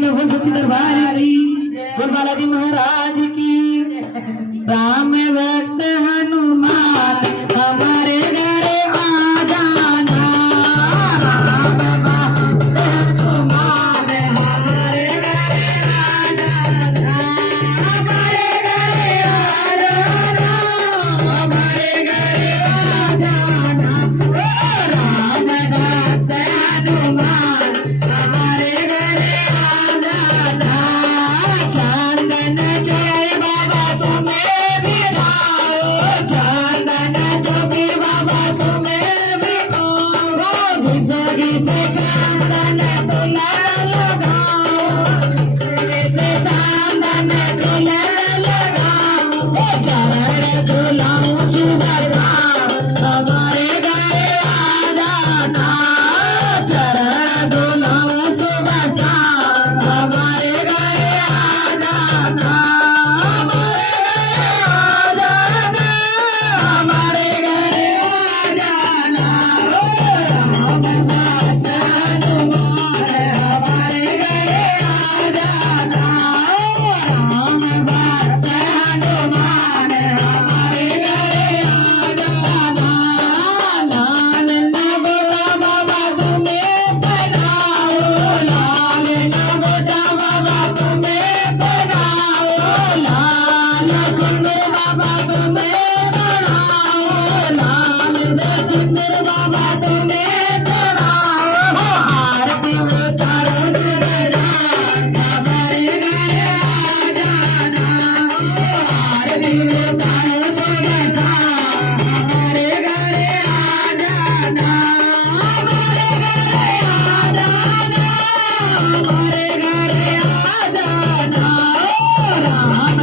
का बोल सच्ची दरबार की, बोल बालाजी महाराज की। राम भक्त हनुमान हमारे घरे आ जाना, राम भक्त हनुमान हमारे घरे आ जाना, हमारे घरे आ जाना, हमारे घरे आ जाना। ओ राम भक्त हनुमान हमारे घरे आ जाना। चंदन जय बाबा तुम्हें भी लाओ, चंदन जोगी बाबा तुम्हें भी लाओ, घिसे घिसे चंदन दुल्हन लगाओ, घिसे चंदन दुल्हन लगाओ, चरण धुलाऊं सुबह शाम हमारे घरे आ जाना, चरण धुलाऊं सुबह शाम हमारे घरे आ जाना, हमारे घरे आ जाना, हमारे घरे आ जाना। हमारे घरे आ जाना, राम भक्त हनुमान हमारे घरे आ जाना। लाल लगोटा बाबा तुम्हें बनाओ, लाल लगोटा बाबा तुम्हें बनाओ, लाल सुंदर बाबा तुम्हें बनाओ, लाल सुंदर बाबा तुम्हें बनाओ। आरती उतारो सुरजान हमारे घरे आ जाना, आरती उतारो सुरजान हमारे घरे आ जाना, हमारे घरे आ जाना, हमारे घरे आ जाना। राम